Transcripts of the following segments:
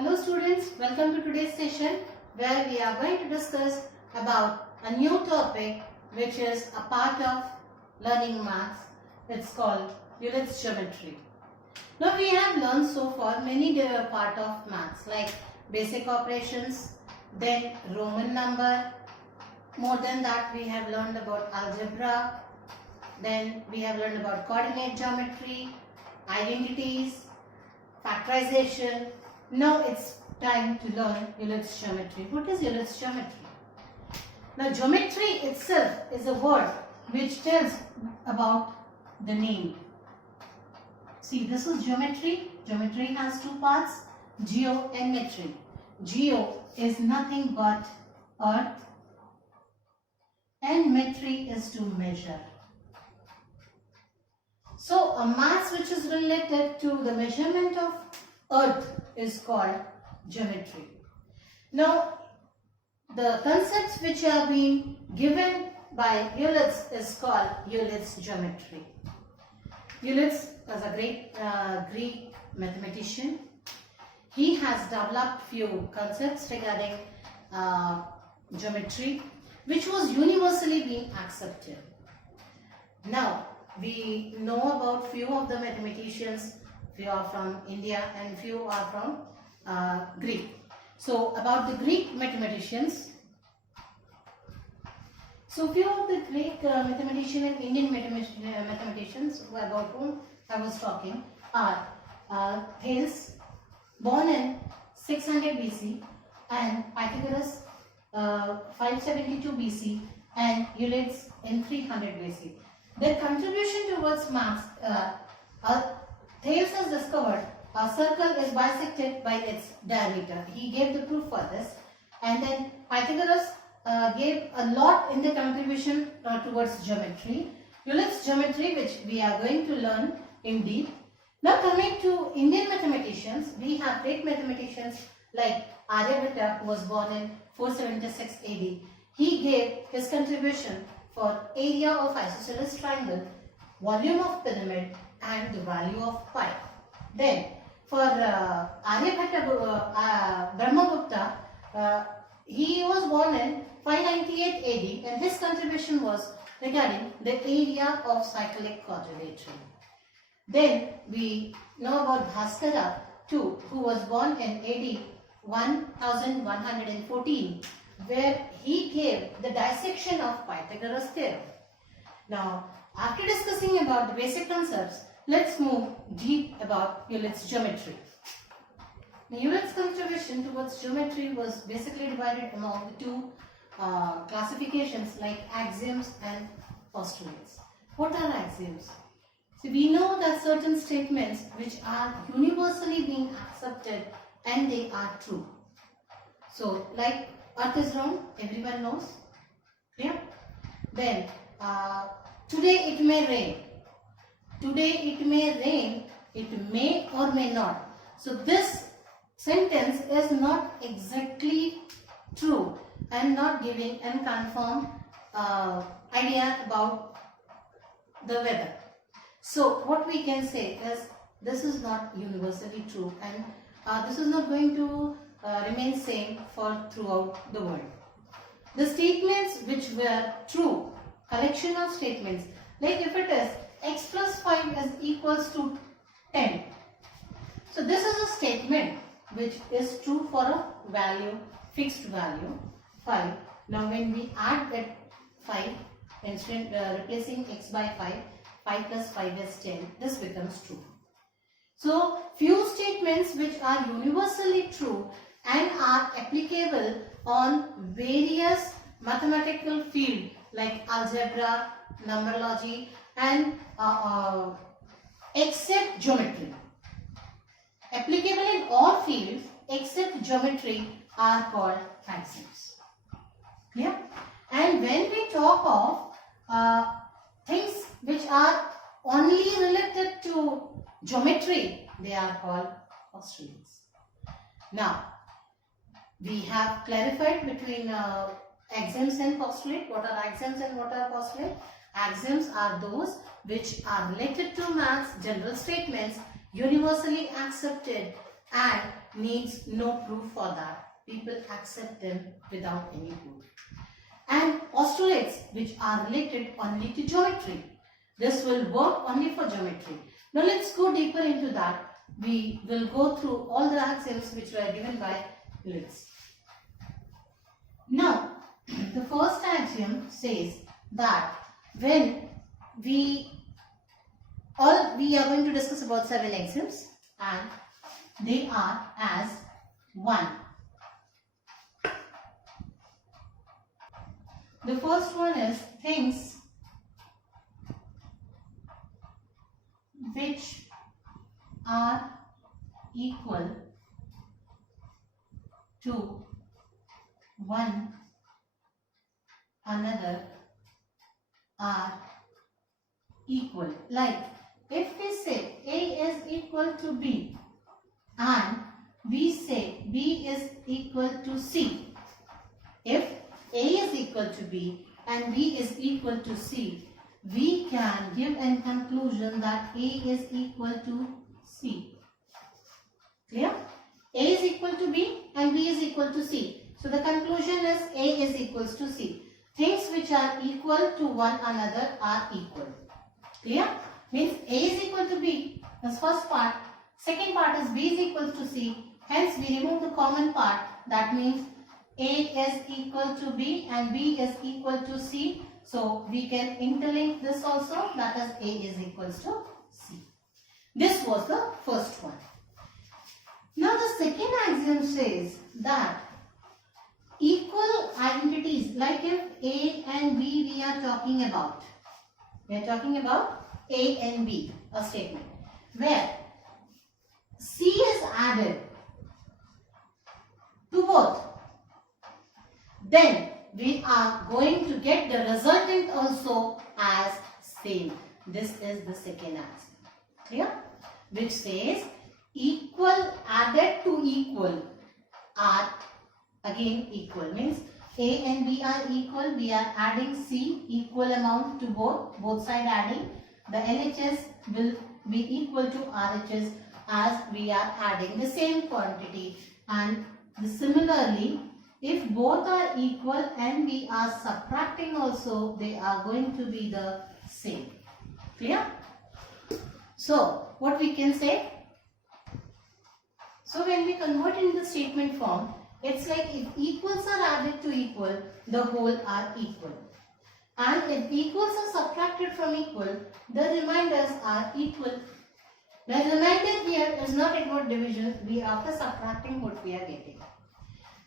Hello students, welcome to today's session where we are going to discuss about a new topic which is a part of learning maths. It's called Euler's geometry. Now we have learned so far many part of maths like basic operations, then Roman number. More than that we have learned about algebra, then we have learned about coordinate geometry, identities, factorization. Now it's time to learn Euler's geometry. What is Euler's geometry? Now geometry itself is a word which tells about the name. See, this is geometry. Geometry has two parts, geo and metry. Geo is nothing but earth and metry is to measure. So a mass which is related to the measurement of earth is called geometry. Now the concepts which are being given by Euler's is called Euler's geometry. Euler's was a great Greek mathematician. He has developed few concepts regarding geometry which was universally being accepted. Now we know about few of the mathematicians. Few are from India and few are from Greek. So about the Greek mathematicians. So few of the Greek mathematicians and Indian mathematicians about whom I was talking are Thales, born in 600 BC, and Pythagoras 572 BC, and Euclid in 300 BC. Their contribution towards maths, Thales has discovered a circle is bisected by its diameter. He gave the proof for this, and then Pythagoras gave a lot in the contribution towards geometry. Euler's geometry, which we are going to learn in deep. Now coming to Indian mathematicians, we have great mathematicians like Aryabhatta, who was born in 476 AD. He gave his contribution for area of isosceles triangle, volume of pyramid, and the value of pi. Then for Aryabhatta, Brahmagupta, he was born in 598 AD and his contribution was regarding the area of cyclic quadrilateral. Then we know about Bhaskara too, who was born in AD 1114, where he gave the dissection of Pythagoras theorem. Now, after discussing about the basic concepts, let's move deep about Euler's geometry. Now, Euler's contribution towards geometry was basically divided among the two classifications like axioms and postulates. What are axioms? So we know that certain statements which are universally being accepted and they are true. So like earth is round, everyone knows. Clear? Then today it may rain. Today it may rain, it may or may not. So this sentence is not exactly true and not giving an confirmed idea about the weather. So what we can say is this is not universally true and this is not going to remain same for throughout the world. The statements which were true, collection of statements, like if it is x plus 5 is equals to 10. So this is a statement which is true for a value, fixed value 5. Now when we add that 5, instead replacing x by 5, 5 plus 5 is 10, this becomes true. So few statements which are universally true and are applicable on various mathematical fields like algebra, numerology, and except geometry. Applicable in all fields except geometry are called axioms. Yeah? And when we talk of things which are only related to geometry, they are called postulates. Now, we have clarified between axioms and postulate. What are axioms and what are postulate? Axioms are those which are related to maths, general statements, universally accepted and needs no proof for that. People accept them without any proof. And postulates which are related only to geometry. This will work only for geometry. Now let's go deeper into that. We will go through all the axioms which were given by Litz. Now, the first axiom says that when we are going to discuss about 7 axioms, and they are as 1. The first one is things which are equal to one another are equal. Like if we say A is equal to B and we say B is equal to C. If A is equal to B and B is equal to C, we can give a conclusion that A is equal to C. Clear? A is equal to B and B is equal to C. So the conclusion is A is equals to C. Things which are equal to one another are equal. Clear? Means A is equal to B. That's first part. Second part is B is equal to C. Hence we remove the common part. That means A is equal to B and B is equal to C. So we can interlink this also. That is A is equals to C. This was the first one. Now the second axiom says that equal identities, like if A and B we are talking about. We are talking about A and B, a statement where C is added to both. Then we are going to get the resultant also as same. This is the second axiom. Clear? Which says equal added to equal are again equal. Means A and B are equal. We are adding C equal amount to both side adding. The LHS will be equal to RHS as we are adding the same quantity. And similarly, if both are equal and we are subtracting also, they are going to be the same. Clear? So, what we can say? So, when we convert in the statement form, it's like if equals are added to equal, the whole are equal. And if equals are subtracted from equal, the remainders are equal. The remainder here is not about division, we are after subtracting what we are getting.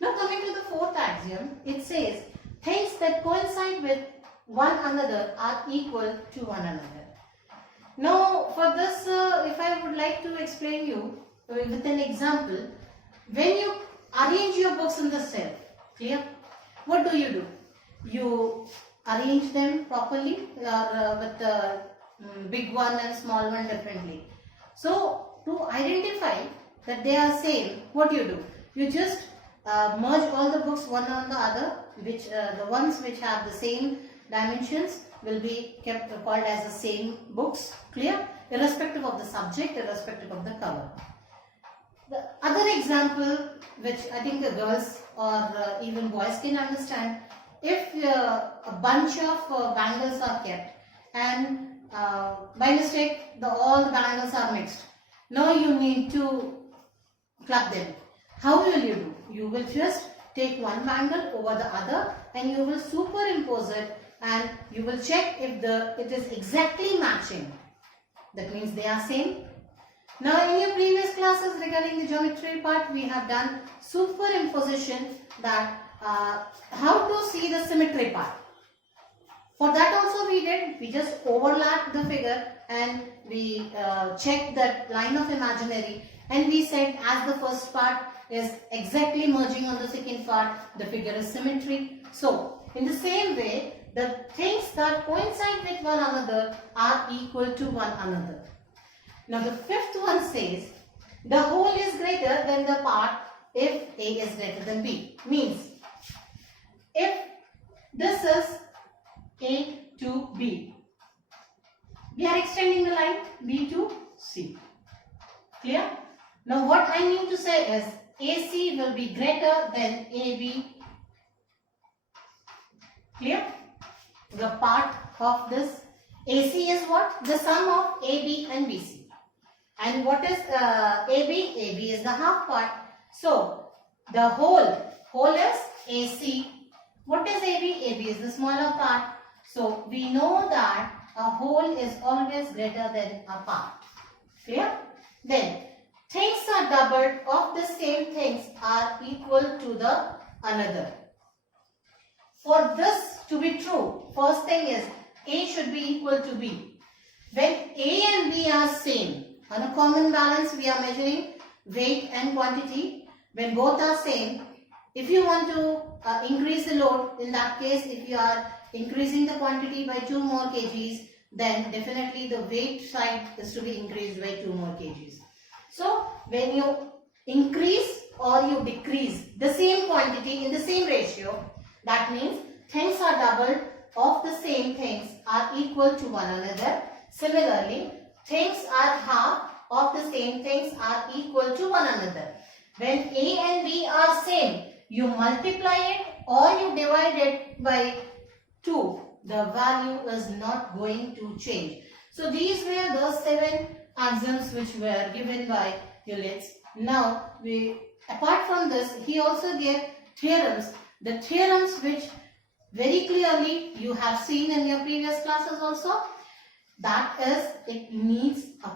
Now coming to the fourth axiom, it says things that coincide with one another are equal to one another. Now for this, if I would like to explain you with an example, when you arrange your books in the shelf, clear? What do? You arrange them properly or with the big one and small one differently. So to identify that they are same, what do? You just merge all the books one on the other, which the ones which have the same dimensions will be kept called as the same books. Clear? Irrespective of the subject, irrespective of the cover. The other example which I think the girls or even boys can understand, if a bunch of bangles are kept and by mistake all the bangles are mixed. Now you need to club them. How will you do? You will just take one bangle over the other and you will superimpose it and you will check if it is exactly matching. That means they are same. Now in your previous classes regarding the geometry part, we have done superimposition, that how to see the symmetry part. For that also we just overlapped the figure and we checked that line of imaginary and we said as the first part is exactly merging on the second part, the figure is symmetry. So in the same way, the things that coincide with one another are equal to one another. Now the fifth one says the whole is greater than the part if A is greater than B. Means if this is A to B, we are extending the line B to C. Clear? Now what I mean to say is AC will be greater than AB. Clear? The part of this AC is what? The sum of AB and BC. And what is AB? AB is the half part. So the whole is AC. What is AB? AB is the smaller part. So we know that a whole is always greater than a part. Clear? Then things are doubled of the same things are equal to the another. For this to be true, first thing is A should be equal to B. When A and B are same, on a common balance we are measuring weight and quantity. When both are same, if you want to increase the load, in that case if you are increasing the quantity by 2 more kgs, then definitely the weight side is to be increased by 2 more kgs. So when you increase or you decrease the same quantity in the same ratio, that means things are doubled of the same things are equal to one another. Similarly, things are half of the same things are equal to one another. When A and B are same, you multiply it or you divide it by 2. The value is not going to change. So these were the 7 axioms which were given by Eulitz. Now, apart from this, he also gave theorems. The theorems which very clearly you have seen in your previous classes also. That is, it needs a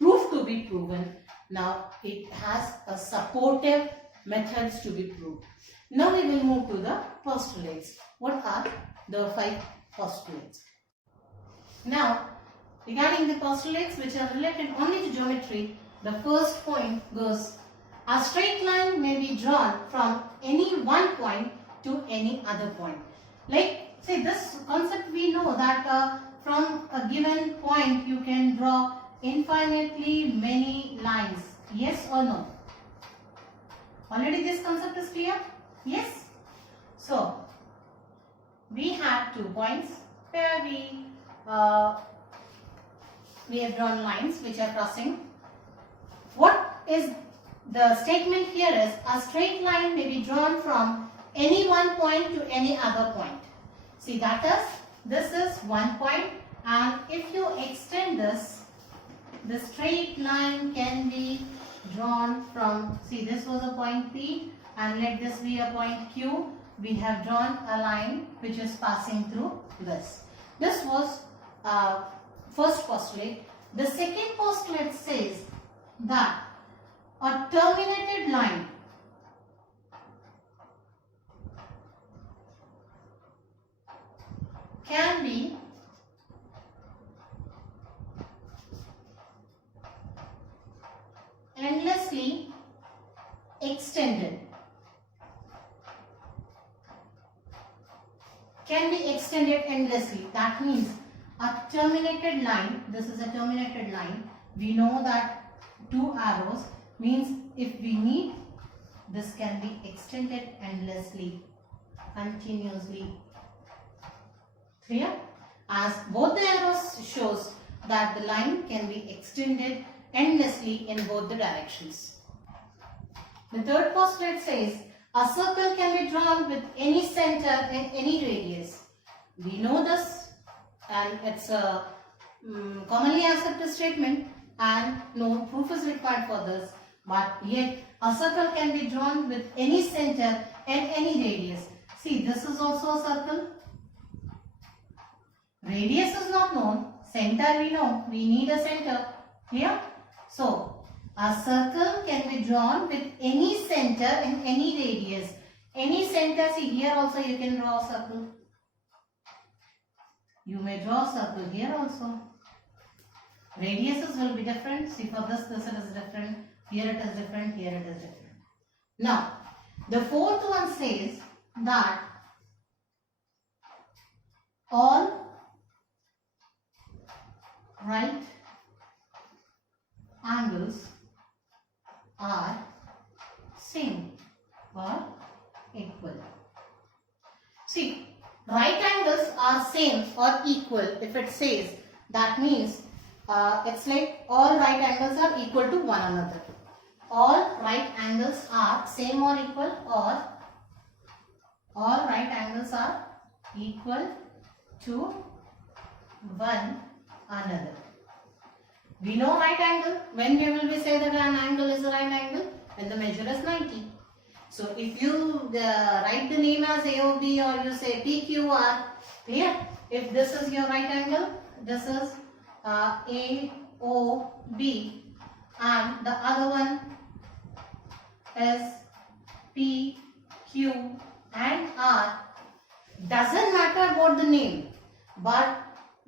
proof to be proven. Now, it has a supportive methods to be proved. Now we will move to the postulates. What are the 5 postulates? Now, regarding the postulates which are related only to geometry, the first point goes, a straight line may be drawn from any one point to any other point. Like, say this concept we know that from a given point you can draw infinitely many lines. Yes or no? Already this concept is clear? Yes? So, we have 2 points where we have drawn lines which are crossing. What is the statement here is a straight line may be drawn from any one point to any other point. See, that is, this is one point, and if you extend this, the straight line can be drawn from, see, this was a point P and let this be a point Q. We have drawn a line which is passing through this. This was first postulate. The second postulate says that a terminated line can be endlessly extended. Can be extended endlessly. That means a terminated line, this is a terminated line. We know that 2 arrows means if we need, this can be extended endlessly, continuously. Clear? As both the arrows shows that the line can be extended endlessly in both the directions. The third postulate says a circle can be drawn with any center and any radius. We know this and it's a commonly accepted statement and no proof is required for this, but yet a circle can be drawn with any center and any radius. See, this is also a circle. Radius is not known, center we know, we need a center. Clear? So, a circle can be drawn with any center and any radius. Any center, see here also you can draw a circle. You may draw a circle here also. Radiuses will be different. See, for this it is different. Here it is different. Here it is different. Now, the fourth one says that all right angles are same or equal. See, right angles are same or equal. If it says, that means it's like all right angles are equal to one another. all right angles are same or equal, or all right angles are equal to one another. We know right angle. When we will be say that an angle is a right angle? When the measure is 90. So if you write the name as AOB or you say PQR, clear? If this is your right angle, this is AOB, and the other one is PQ and R. Doesn't matter about the name, but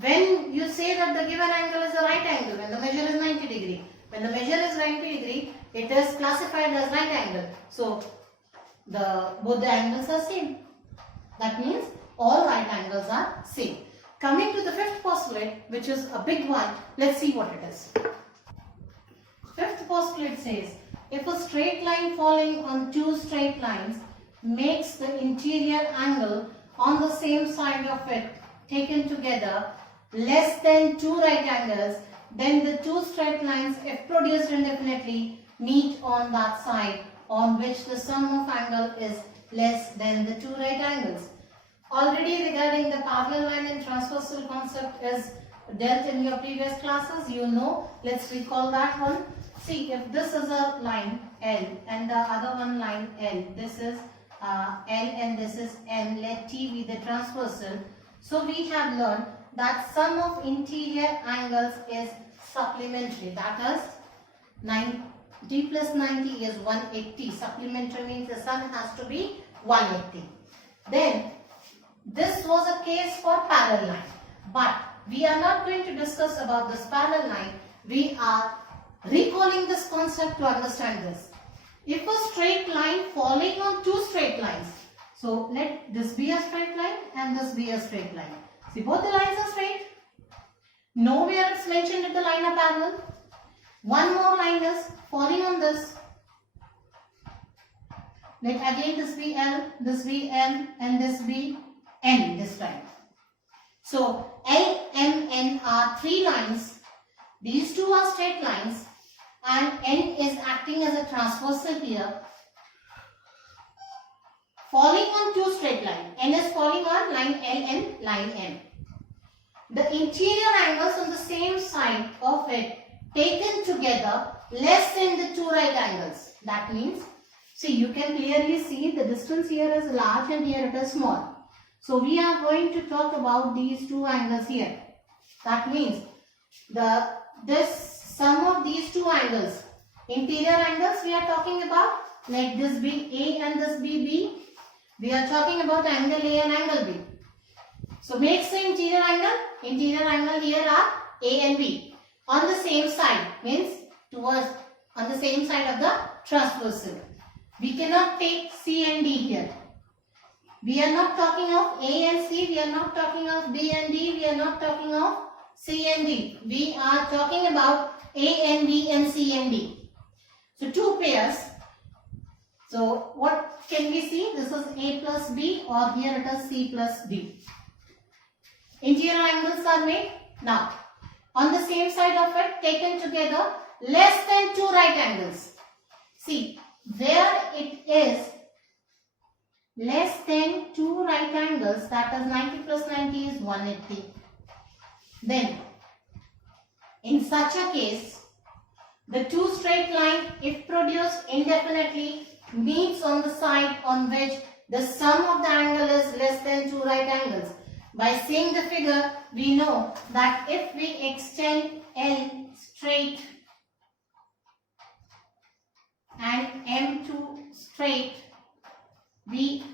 when you say that the given angle is a right angle, when the measure is 90 degree, when the measure is 90 degree, it is classified as right angle. So both the angles are same. That means all right angles are same. Coming to the fifth postulate, which is a big one, let's see what it is. Fifth postulate says, if a straight line falling on two straight lines makes the interior angle on the same side of it taken together less than two right angles, then the two straight lines, if produced indefinitely, meet on that side on which the sum of angle is less than the two right angles. Already regarding the parallel line and transversal concept is dealt in your previous classes, you know. Let's recall that one. See, if this is a line L and the other one line L, this is L and this is M, let T be the transversal. So we have learned that sum of interior angles is supplementary. That is 90 plus 90 is 180. Supplementary means the sum has to be 180. Then this was a case for parallel line. But we are not going to discuss about this parallel line. We are recalling this concept to understand this. If a straight line falling on two straight lines, so let this be a straight line and this be a straight line. See, both the lines are straight. Nowhere it's mentioned that the line are parallel. One more line is falling on this. Let again this be L, this be M, and this be N this time. So L, M, N are three lines. These two are straight lines and N is acting as a transversal here. Falling on two straight lines. N is falling on line L and line M. The interior angles on the same side of it taken together less than the two right angles. That means, see, you can clearly see the distance here is large and here it is small. So we are going to talk about these two angles here. That means this sum of these two angles, interior angles we are talking about, let this be A and this be B. We are talking about angle A and angle B. So makes the interior angle here are A and B. On the same side, means towards on the same side of the transversal. We cannot take C and D here. We are not talking of A and C, we are not talking of B and D, we are not talking of C and D. We are talking about A and B and C and D. So two pairs. So what can we see? This is A plus B or here it is C plus D. Interior angles are made. Now, on the same side of it taken together less than two right angles. See, where it is less than two right angles, that is 90 plus 90 is 180. Then, in such a case, the two straight line, if produced indefinitely, meets on the side on which the sum of the angle is less than two right angles. By seeing the figure, we know that if we extend L straight and M2 straight, we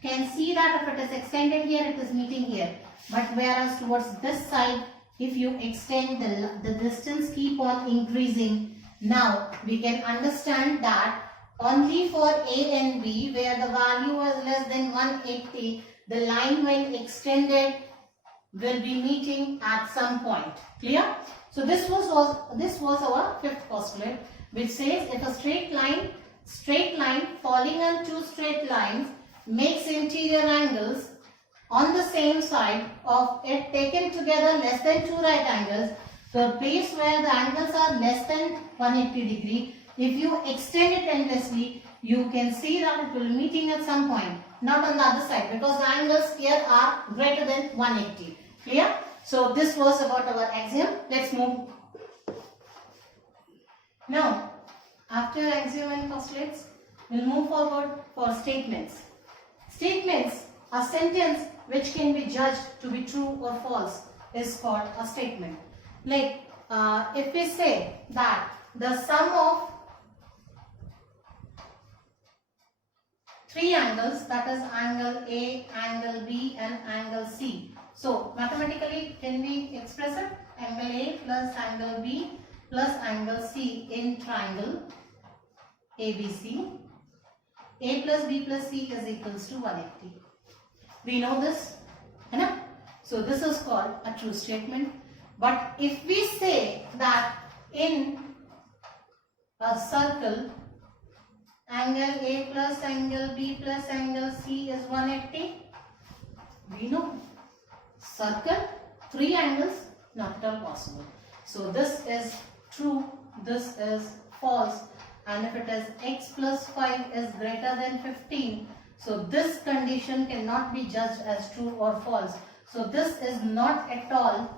can see that if it is extended here, it is meeting here. But whereas towards this side, if you extend the distance keep on increasing. Now we can understand that only for A and B, where the value is less than 180, the line when extended will be meeting at some point. Clear? So this was our fifth postulate, which says if a straight line falling on two straight lines makes interior angles on the same side of it taken together less than two right angles, the place where the angles are less than 180 degree, if you extend it endlessly, you can see that it will be meeting at some point, not on the other side, because the angles here are greater than 180. Clear? So this was about our axiom. Let's move. Now, after axiom and postulates, we'll move forward for statements. Statements, a sentence which can be judged to be true or false, is called a statement. Like if we say that the sum of three angles, that is angle A, angle B and angle C. So mathematically, can we express it? Angle A plus angle B plus angle C in triangle ABC. A plus B plus C is equals to 180. We know this, right? So this is called a true statement. But if we say that in a circle, angle A plus angle B plus angle C is 180, we know circle, three angles, not at all possible. So this is true, this is false, and if it is x plus 5 is greater than 15, so this condition cannot be judged as true or false. So this is not at all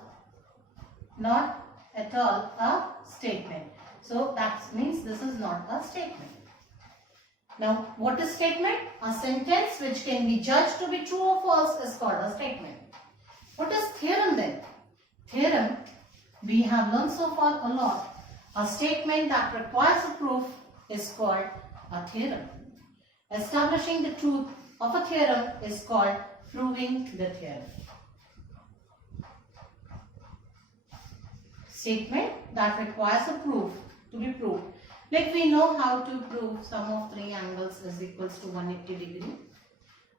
a statement. So that means this is not a statement. Now what is statement? A sentence which can be judged to be true or false is called a statement. What is theorem then? Theorem, we have learned so far a lot. A statement that requires a proof is called a theorem. Establishing the truth of a theorem is called proving the theorem. Statement that requires a proof to be proved. Like we know how to prove sum of three angles is equals to 180 degree.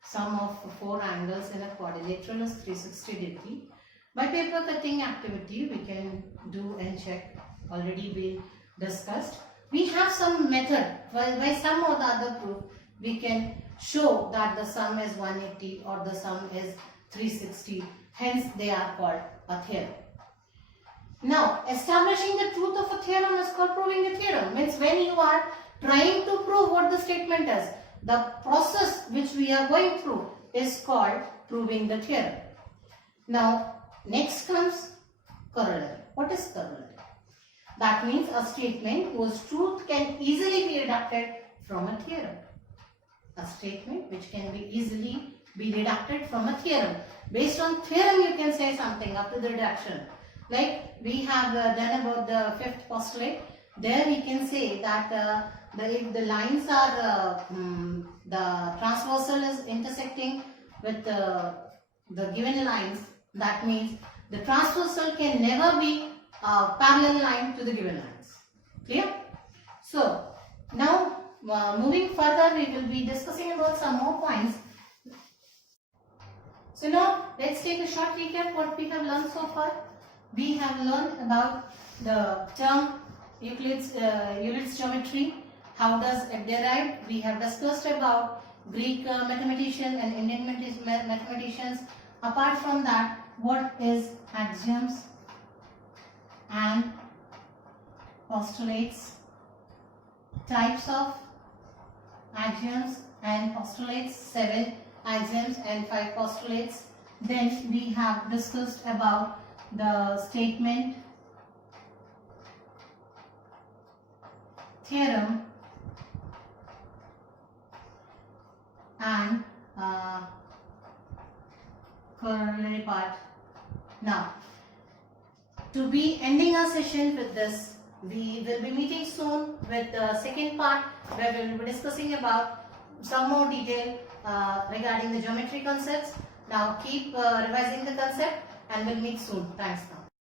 Sum of four angles in a quadrilateral is 360 degree. By paper cutting activity we can do and check, already been discussed. We have some method, by some or the other proof we can show that the sum is 180 or the sum is 360, hence they are called a theorem. Now, establishing the truth of a theorem is called proving the theorem. Means when you are trying to prove what the statement is, the process which we are going through is called proving the theorem. Now, next comes corollary. What is corollary? That means a statement whose truth can easily be deducted from a theorem. A statement which can be easily be deducted from a theorem. Based on theorem you can say something up to the deduction. Like we have done about the fifth postulate. There we can say that if the lines are, the transversal is intersecting with the given lines, that means the transversal can never be a parallel line to the given lines. Clear? So now moving further, we will be discussing about some more points. So now let's take a short recap what we have learned so far. We have learned about the term Euclid's geometry. How does it derive? We have discussed about Greek mathematicians and Indian mathematicians. Apart from that, what is axioms and postulates, types of axioms and postulates, 7 axioms and 5 postulates. Then we have discussed about the statement, theorem and corollary part. Now, to be ending our session with this, we will be meeting soon with the second part where we will be discussing about some more detail regarding the geometry concepts. Now keep revising the concept and we'll meet soon. Thanks now.